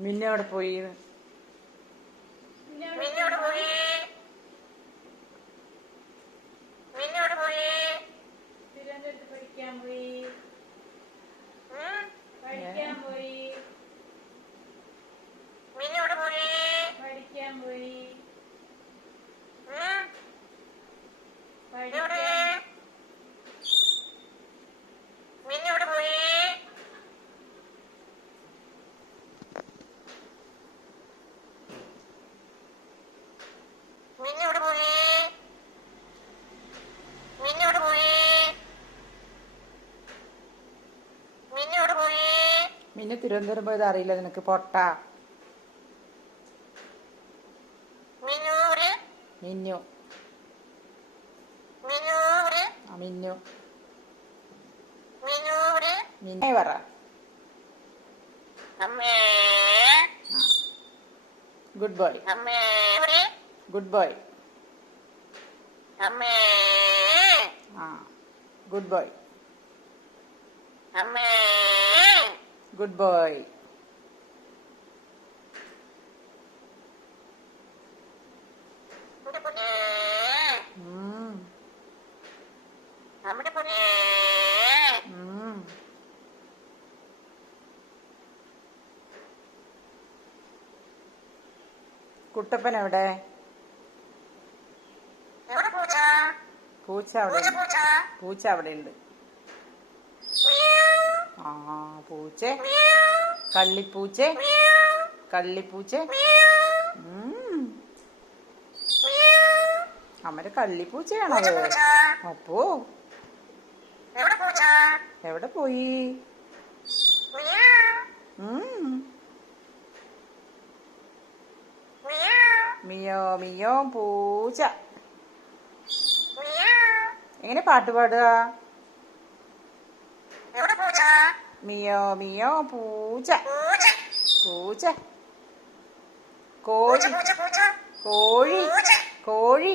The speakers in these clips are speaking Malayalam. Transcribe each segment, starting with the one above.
മിന്നു അവിടെ പോയി? മിന്നോട് പോയി? മിന്നോട് പോയി? തിരുവനന്തപുരത്ത് പഠിക്കാൻ പോയി? പഠിക്കാൻ പോയി മിന്നോട് പോയി പഠിക്കാൻ പോയി ഉം? എവിടെ പഠിക്കാൻ മിന്നോട് പോയി മിന്നോട് പോയി മിന്നോട് പോയി മിന്നോട് പോയി മിന്നു തിരുവനന്തപുരം പോയത് അറിയില്ല നിനക്ക് പൊട്ട. മിന്നു. മിന്നു. പറ. ഗുഡ് ബോയ് ഗുഡ് ബോയ് ആ. ഗുഡ് ബോയ് അമ്മേ. ഗുഡ് ബോയ് കുട്ടപ്പൻ എവിടെ? പൂച്ച അവിടെ പൂച്ച അവിടെ ഉണ്ട്. ആ പൂച്ച കള്ളിപ്പൂച്ച കള്ളിപ്പൂച്ച. അമ്മര് കള്ളിപ്പൂച്ചയാണോ അപ്പോ. എവിടെ പോയി? മിയോ. മിയോ. പൂച്ച എങ്ങനെ പാട്ട് പാടുക? മിയോ മിയോ പൂച്ച പൂച്ച കോഴി. കോഴി. കോഴി.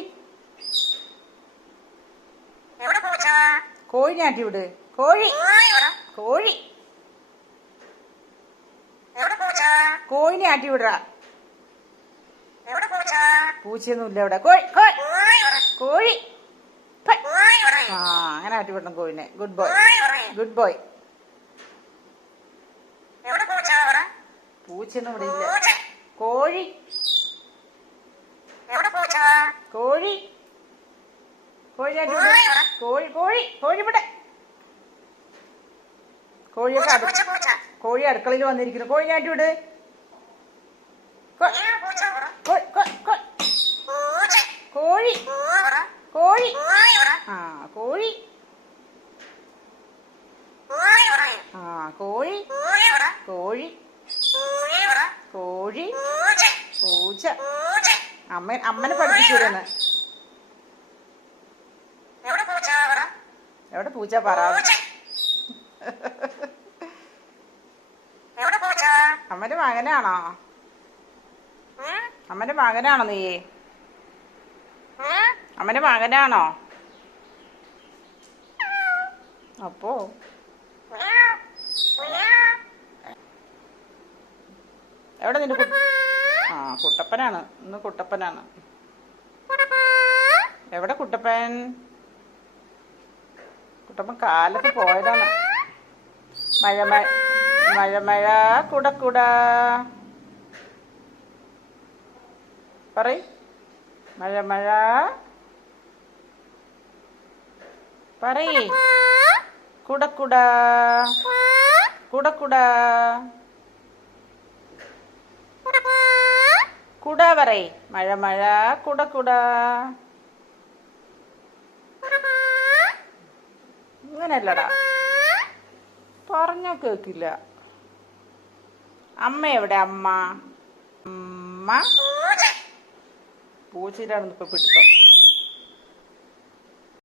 കോഴി. നാട്ടി വിട് കോഴി? കോഴി കോഴിനെ ആട്ടി വിടറ എവിടെ പൂച്ച പൂച്ചയൊന്നും ഇല്ല ഇവിടെ. കോഴി കോഴി. കോഴി. ആ അങ്ങനെ ആട്ടി വിടണം കോഴിനെ. ഗുഡ് ബോയ് ഗുഡ് ബോയ് എവിടെ പൂച്ച എവിടെ? പൂച്ചയൊന്നും ഇവിടെ ഇല്ല. കോഴി. കോഴി. കോഴിയായിട്ട് കോഴി കോഴി കോഴി ഇവിടെ. കോഴിയൊക്കെ കോഴി അടുക്കളയിൽ വന്നിരിക്കുന്നു. കോഴിയായിട്ട് വിട്? കോഴി കോഴി ആ കോഴി. ആ കോഴി. കോഴി? കോഴി? പൂച്ച. അമ്മ അമ്മനെ പഠിപ്പിച്ചിരുന്ന് എവിടെ പൂച്ച എവിടെ? എവിടെ പൂച്ച പറ? അമ്മന്റെ മകനാണോ? അമ്മന്റെ മകനാണോ നീ? അമ്മന്റെ മകനാണോ? അപ്പോ? എവിടെ നിന്റെ ആ കുട്ടപ്പനാണ്. ഇന്ന് കുട്ടപ്പനാണ്. എവിടെ കുട്ടപ്പൻ? കുട്ടപ്പൻ കാലത്ത് പോയതാണ്. മഴ മഴ മഴ മഴ കുട കുട. പറയ്. മഴ മഴ. പറയ്. കുടക്കുട കുട. കുട കുട കുട പറയ് മഴ മഴ കുട കുട. ഇങ്ങനല്ലടാ. പറഞ്ഞ കേക്കില്ല. അമ്മ എവിടെ അമ്മ? അമ്മ? പൂച്ച പൂച്ചയിലാണ് ഇപ്പൊ പിടുത്തം.